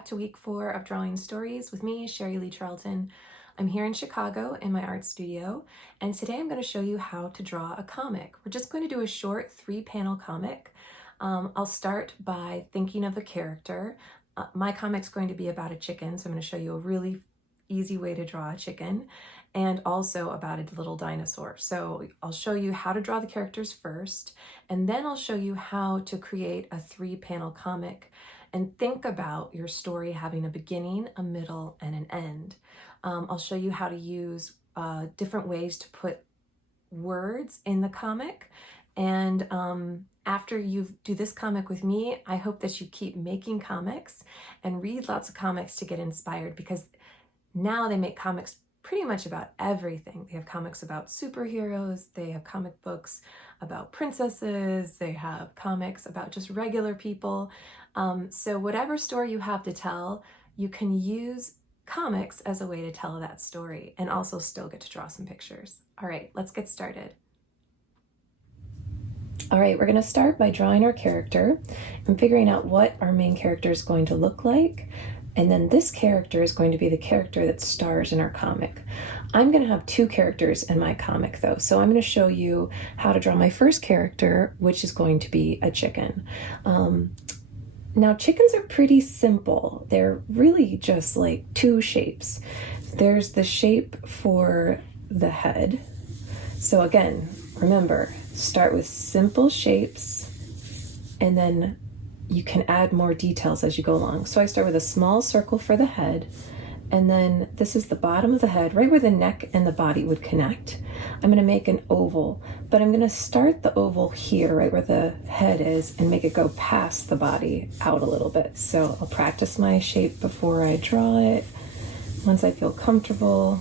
back to week 4 of Drawing Stories with me, Cheri Lee Charlton. I'm here in Chicago in my art studio, and today I'm going to show you how to draw a comic. We're just going to do a short 3-panel comic. I'll start by thinking of a character. My comic's going to be about a chicken, so I'm going to show you a really easy way to draw a chicken, and also about a little dinosaur. So I'll show you how to draw the characters first, and then I'll show you how to create a 3-panel comic and think about your story having a beginning, a middle, and an end. I'll show you how to use different ways to put words in the comic. And after you do this comic with me, I hope that you keep making comics and read lots of comics to get inspired, because now they make comics pretty much about everything. They have comics about superheroes, they have comic books about princesses, they have comics about just regular people. So whatever story you have to tell, you can use comics as a way to tell that story and also still get to draw some pictures. All right, let's get started. All right, we're gonna start by drawing our character and figuring out what our main character is going to look like. And then this character is going to be the character that stars in our comic. I'm going to have 2 characters in my comic though. So I'm going to show you how to draw my first character, which is going to be a chicken. Now chickens are pretty simple. They're really just like 2 shapes. There's the shape for the head. So again, remember, start with simple shapes and then you can add more details as you go along. So I start with a small circle for the head, and then this is the bottom of the head, right where the neck and the body would connect. I'm gonna make an oval, but I'm gonna start the oval here, right where the head is, and make it go past the body out a little bit. So I'll practice my shape before I draw it. Once I feel comfortable,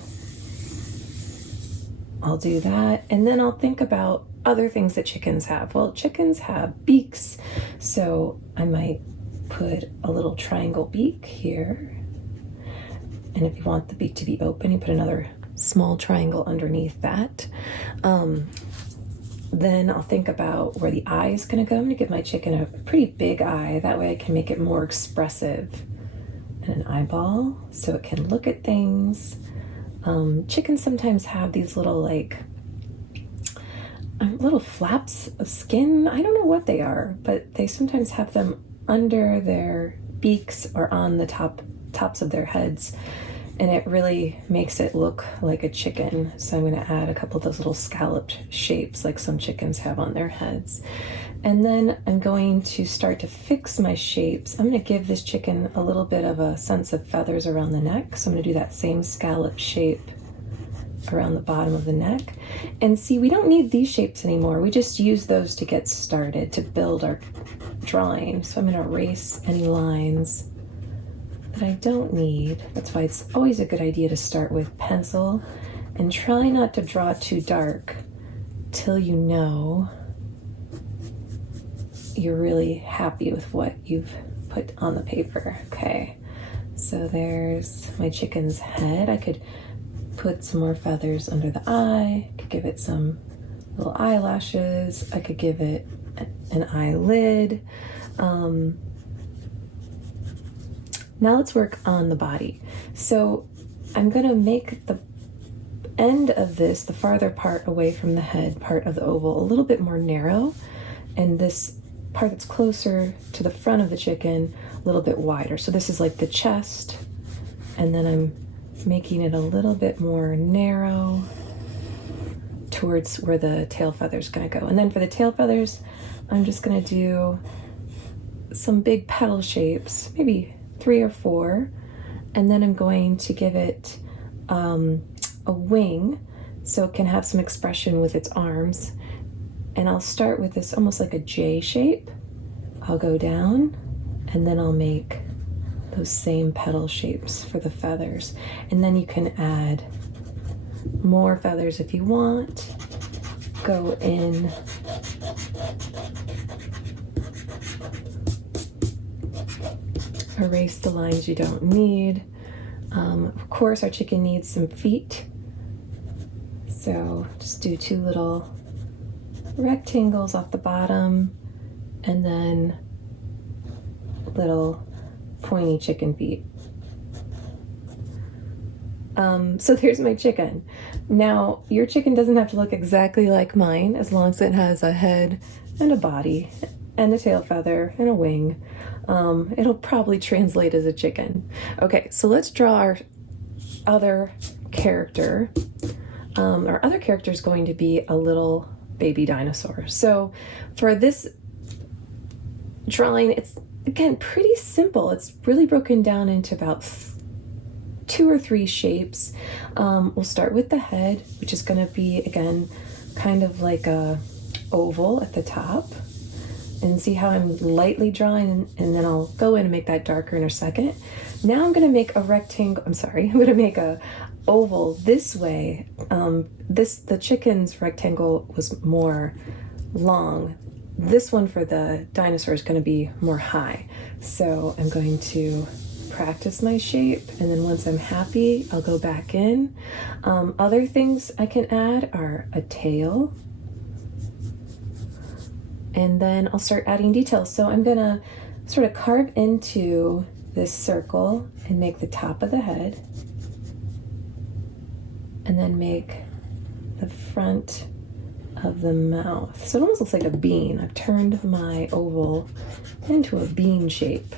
I'll do that, and then I'll think about other things that chickens have. Well, chickens have beaks, so I might put a little triangle beak here. And if you want the beak to be open, you put another small triangle underneath that. Then I'll think about where the eye is going to go. I'm going to give my chicken a pretty big eye. That way I can make it more expressive. And an eyeball, so it can look at things. Chickens sometimes have these little little flaps of skin. I don't know what they are, but they sometimes have them under their beaks or on the tops of their heads, and it really makes it look like a chicken. So I'm going to add a couple of those little scalloped shapes like some chickens have on their heads. And then I'm going to start to fix my shapes. I'm going to give this chicken a little bit of a sense of feathers around the neck. So I'm going to do that same scallop shape around the bottom of the neck. And see, we don't need these shapes anymore. We just use those to get started, to build our drawing. So I'm going to erase any lines that I don't need. That's why it's always a good idea to start with pencil and try not to draw too dark till you know you're really happy with what you've put on the paper. Okay, so there's my chicken's head. I could put some more feathers under the eye, could give it some little eyelashes, I could give it an eyelid. Now let's work on the body. So I'm gonna make the end of this, the farther part away from the head part of the oval, a little bit more narrow, and this part that's closer to the front of the chicken a little bit wider. So this is like the chest, and then I'm making it a little bit more narrow towards where the tail feather's going to go. And then for the tail feathers, I'm just going to do some big petal shapes, maybe 3 or 4, and then I'm going to give it a wing so it can have some expression with its arms. And I'll start with this almost like a J shape. I'll go down, and then I'll make those same petal shapes for the feathers. And then you can add more feathers if you want. Go in. Erase the lines you don't need. Of course, our chicken needs some feet. So just do 2 little rectangles off the bottom, and then little pointy chicken feet. So there's my chicken. Now, your chicken doesn't have to look exactly like mine, as long as it has a head and a body and a tail feather and a wing. It'll probably translate as a chicken. Okay, so let's draw our other character. Our other character is going to be a little baby dinosaur. So for this drawing, it's again pretty simple. It's really broken down into about 2 or 3 shapes. We'll start with the head, which is going to be again kind of like a oval at the top, and see how I'm lightly drawing, and then I'll go in and make that darker in a second. Now I'm going to make a rectangle. I'm going to make a oval this way. The chicken's rectangle was more long. This one for the dinosaur is going to be more high. So I'm going to practice my shape, and then once I'm happy, I'll go back in. Other things I can add are a tail, and then I'll start adding details. So I'm gonna sort of carve into this circle and make the top of the head, and then make the front of the mouth. So it almost looks like a bean. I've turned my oval into a bean shape.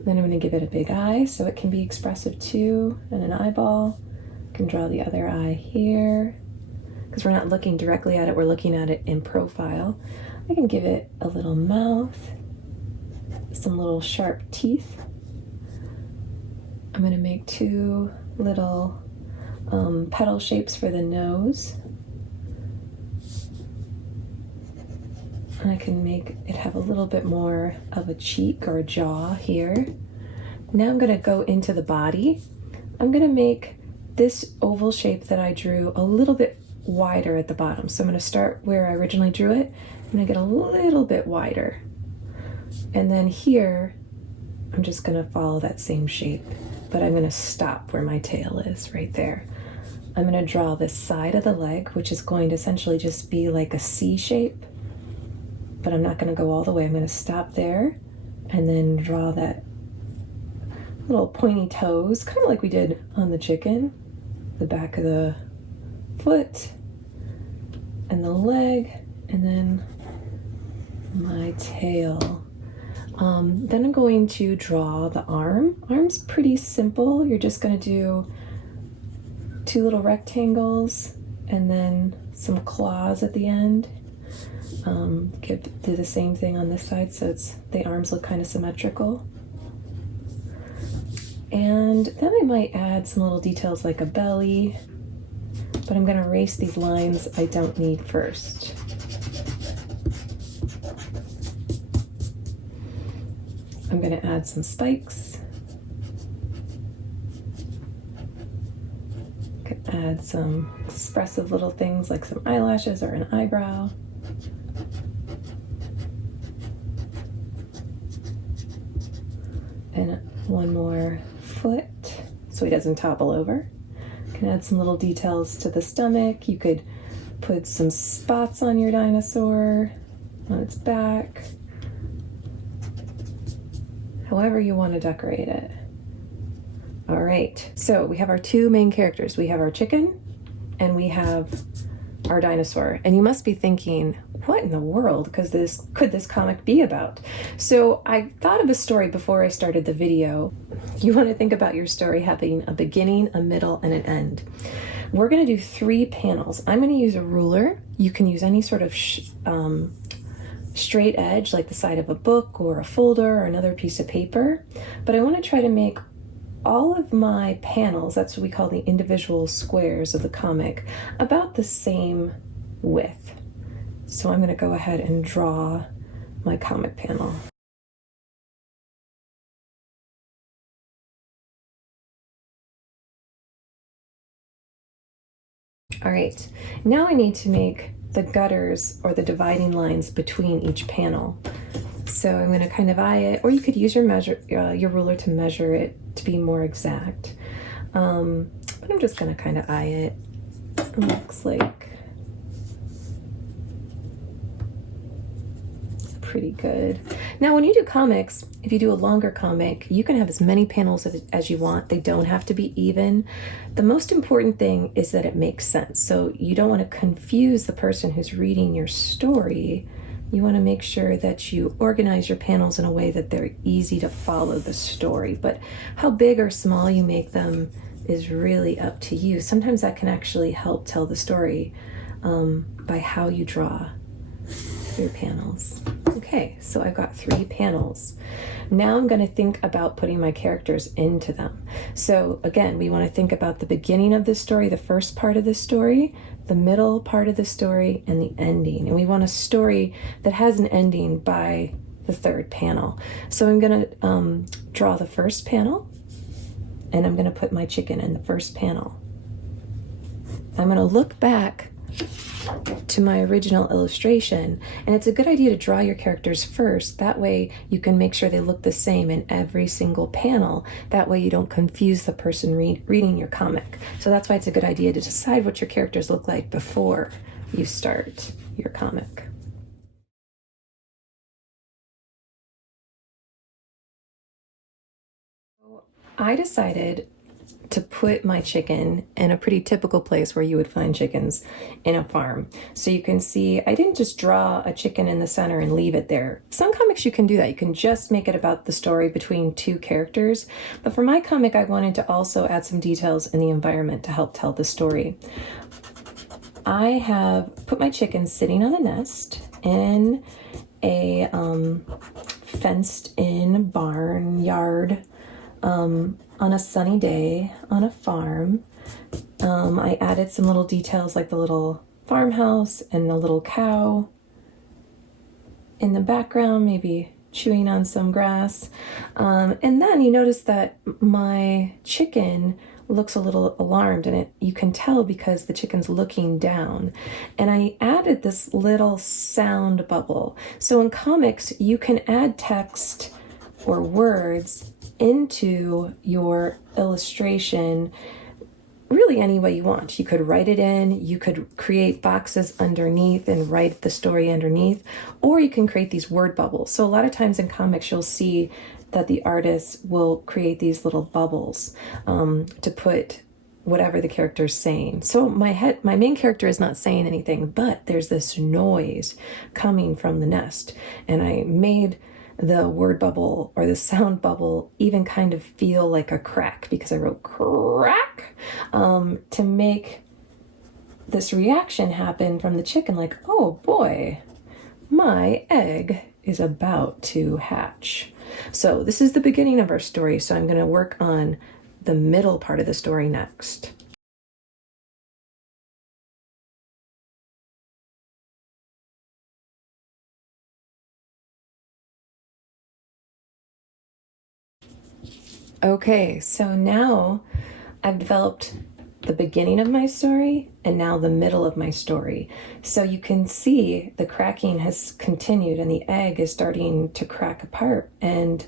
Then I'm going to give it a big eye so it can be expressive too, and an eyeball. I can draw the other eye here. Because we're not looking directly at it, we're looking at it in profile. I can give it a little mouth, some little sharp teeth. I'm going to make 2 little petal shapes for the nose. And I can make it have a little bit more of a cheek or a jaw here. Now I'm going to go into the body. I'm going to make this oval shape that I drew a little bit wider at the bottom. So I'm going to start where I originally drew it. I'm going to get a little bit wider. And then here, I'm just going to follow that same shape, but I'm going to stop where my tail is, right there. I'm going to draw this side of the leg, which is going to essentially just be like a C shape, but I'm not going to go all the way. I'm going to stop there and then draw that little pointy toes, kind of like we did on the chicken, the back of the foot and the leg, and then my tail. Then I'm going to draw the arm. Arm's pretty simple. You're just going to do 2 little rectangles and then some claws at the end. Do the same thing on this side, so the arms look kind of symmetrical. And then I might add some little details like a belly, but I'm going to erase these lines I don't need first. I'm going to add some spikes. Could add some expressive little things like some eyelashes or an eyebrow. And one more foot so he doesn't topple over. Can add some little details to the stomach. You could put some spots on your dinosaur, on its back, however you want to decorate it. All right, so we have our 2 main characters. We have our chicken and we have our dinosaur. And you must be thinking, what in the world could this comic be about? So I thought of a story before I started the video. You want to think about your story having a beginning, a middle, and an end. We're going to do 3 panels. I'm going to use a ruler. You can use any sort of straight edge, like the side of a book or a folder or another piece of paper. But I want to try to make all of my panels, that's what we call the individual squares of the comic, about the same width. So I'm going to go ahead and draw my comic panel. All right, now I need to make the gutters or the dividing lines between each panel. So I'm going to kind of eye it, or you could use your ruler to measure it to be more exact. But I'm just going to kind of eye it. It looks like it's pretty good. Now, when you do comics, if you do a longer comic, you can have as many panels as you want. They don't have to be even. The most important thing is that it makes sense. So you don't want to confuse the person who's reading your story. You want to make sure that you organize your panels in a way that they're easy to follow the story. But how big or small you make them is really up to you. Sometimes that can actually help tell the story by how you draw your panels. Okay, so I've got 3 panels. Now I'm going to think about putting my characters into them. So again, we want to think about the beginning of the story, the first part of the story, the middle part of the story, and the ending. And we want a story that has an ending by the 3rd panel. So I'm going to draw the first panel, and I'm going to put my chicken in the first panel. I'm going to look back to my original illustration, and it's a good idea to draw your characters first. That way you can make sure they look the same in every single panel. That way you don't confuse the person reading your comic. So that's why it's a good idea to decide what your characters look like before you start your comic. I decided to put my chicken in a pretty typical place where you would find chickens, in a farm. So you can see I didn't just draw a chicken in the center and leave it there. Some comics you can do that. You can just make it about the story between 2 characters. But for my comic, I wanted to also add some details in the environment to help tell the story. I have put my chicken sitting on a nest in a fenced-in barnyard on a sunny day on a farm. I added some little details like the little farmhouse and the little cow in the background, maybe chewing on some grass. And then you notice that my chicken looks a little alarmed, and you can tell because the chicken's looking down. And I added this little sound bubble. So in comics, you can add text or words into your illustration really any way you want. You could write it in, you could create boxes underneath and write the story underneath, or you can create these word bubbles. So a lot of times in comics you'll see that the artists will create these little bubbles to put whatever the character's saying. So my main character is not saying anything, but there's this noise coming from the nest, and I made the word bubble or the sound bubble even kind of feel like a crack, because I wrote crack to make this reaction happen from the chicken, like, oh boy, my egg is about to hatch. So this is the beginning of our story, so I'm going to work on the middle part of the story next. Okay, so now I've developed the beginning of my story and now the middle of my story. So you can see the cracking has continued and the egg is starting to crack apart, and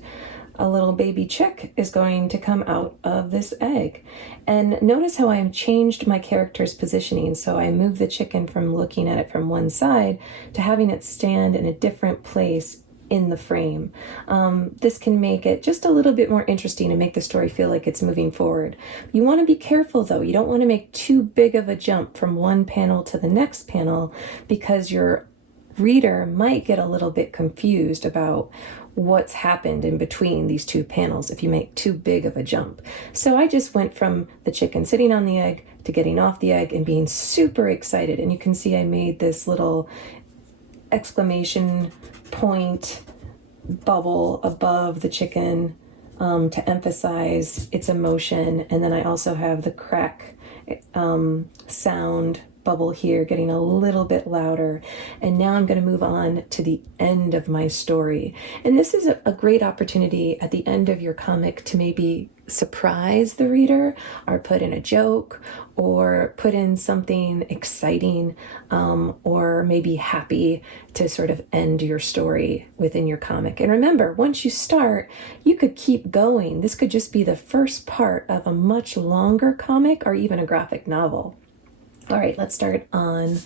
a little baby chick is going to come out of this egg. And notice how I changed my character's positioning. So I moved the chicken from looking at it from one side to having it stand in a different place in the frame. This can make it just a little bit more interesting and make the story feel like it's moving forward. You want to be careful though. You don't want to make too big of a jump from one panel to the next panel, because your reader might get a little bit confused about what's happened in between these 2 panels if you make too big of a jump. So I just went from the chicken sitting on the egg to getting off the egg and being super excited. And you can see I made this little exclamation point bubble above the chicken to emphasize its emotion. And then I also have the crack sound bubble here getting a little bit louder. And now I'm going to move on to the end of my story. And this is a great opportunity at the end of your comic to maybe surprise the reader, or put in a joke, or put in something exciting, or maybe happy to sort of end your story within your comic. And remember, once you start, you could keep going. This could just be the first part of a much longer comic or even a graphic novel. All right, let's start on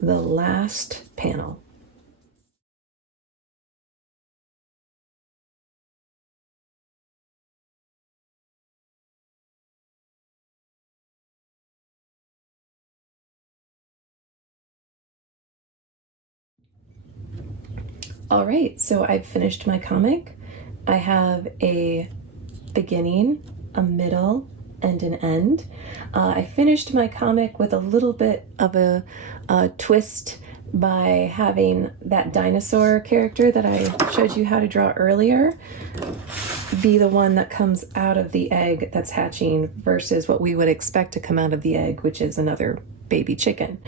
the last panel. All right, so I've finished my comic. I have a beginning, a middle, and an end. I finished my comic with a little bit of a twist by having that dinosaur character that I showed you how to draw earlier be the one that comes out of the egg that's hatching versus what we would expect to come out of the egg, which is another baby chicken.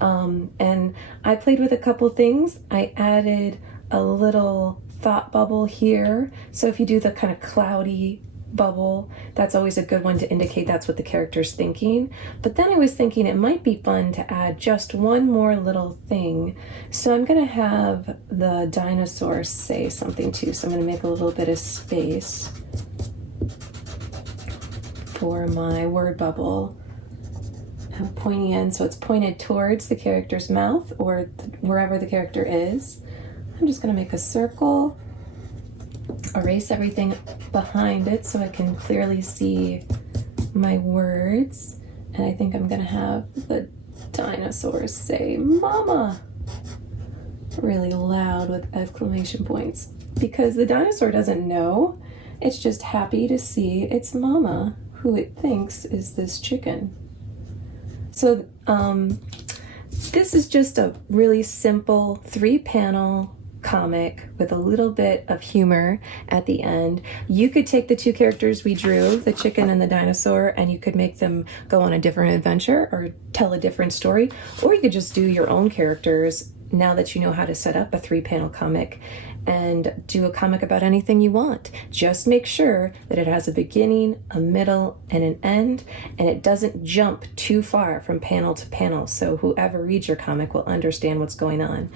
And I played with a couple things. I added a little thought bubble here. So if you do the kind of cloudy bubble, that's always a good one to indicate that's what the character's thinking. But then I was thinking it might be fun to add just one more little thing. So I'm going to have the dinosaur say something too. So I'm going to make a little bit of space for my word bubble. I'm pointing in, so it's pointed towards the character's mouth or wherever the character is. I'm just going to make a circle, erase everything behind it so I can clearly see my words. And I think I'm going to have the dinosaurs say, "Mama," really loud with exclamation points, because the dinosaur doesn't know. It's just happy to see its mama, who it thinks is this chicken. So this is just a really simple 3-panel comic with a little bit of humor at the end. You could take the two characters we drew, the chicken and the dinosaur, and you could make them go on a different adventure or tell a different story, or you could just do your own characters now that you know how to set up a 3-panel comic and do a comic about anything you want. Just make sure that it has a beginning, a middle, and an end, and it doesn't jump too far from panel to panel, so whoever reads your comic will understand what's going on.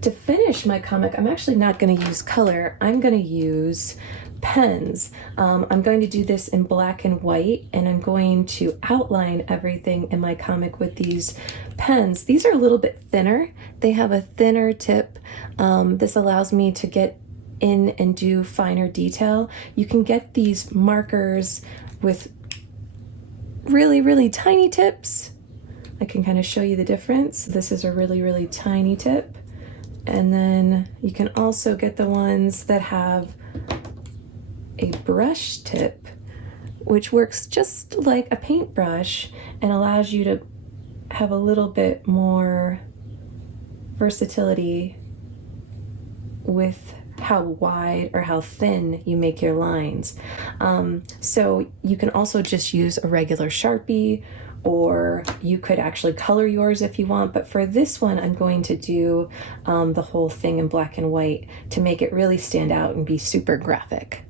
To finish my comic, I'm actually not going to use color. I'm going to use pens. I'm going to do this in black and white, and I'm going to outline everything in my comic with these pens. These are a little bit thinner. They have a thinner tip. This allows me to get in and do finer detail. You can get these markers with really, really tiny tips. I can kind of show you the difference. This is a really, really tiny tip. And then you can also get the ones that have a brush tip, which works just like a paintbrush and allows you to have a little bit more versatility with how wide or how thin you make your lines. So you can also just use a regular Sharpie, or you could actually color yours if you want. But for this one, I'm going to do the whole thing in black and white to make it really stand out and be super graphic.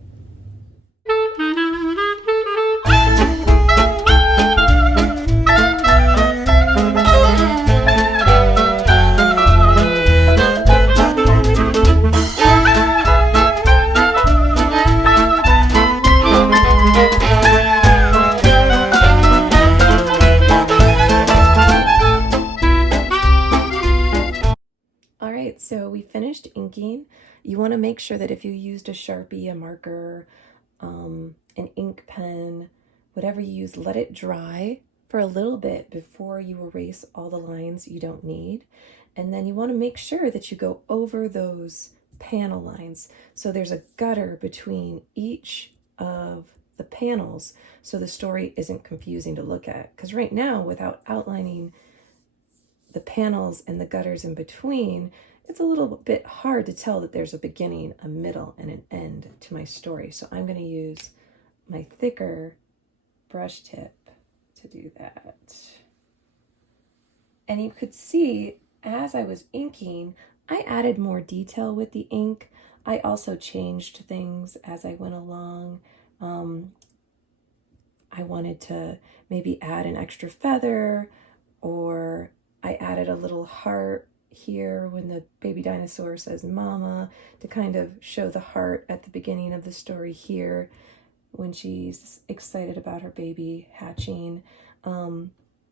So we finished inking. You want to make sure that if you used a Sharpie, a marker, an ink pen, whatever you use, let it dry for a little bit before you erase all the lines you don't need. And then you want to make sure that you go over those panel lines. So there's a gutter between each of the panels so the story isn't confusing to look at. Because right now, without outlining the panels and the gutters in between, it's a little bit hard to tell that there's a beginning, a middle, and an end to my story. So I'm going to use my thicker brush tip to do that. And you could see as I was inking, I added more detail with the ink. I also changed things as I went along. I wanted to maybe add an extra feather, or I added a little heart here when the baby dinosaur says "mama" to kind of show the heart at the beginning of the story here when she's excited about her baby hatching,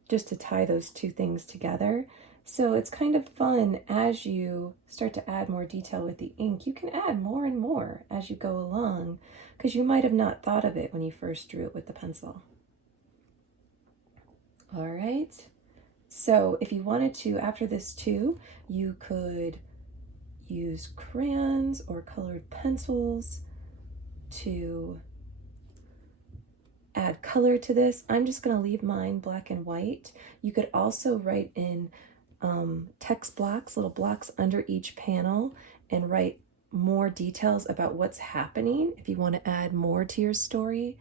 just to tie those two things together. So it's kind of fun as you start to add more detail with the ink. You can add more and more as you go along because you might have not thought of it when you first drew it with the pencil. All right. So if you wanted to, after this too, you could use crayons or colored pencils to add color to this. I'm just going to leave mine black and white. You could also write in text blocks, little blocks under each panel, and write more details about what's happening if you want to add more to your story.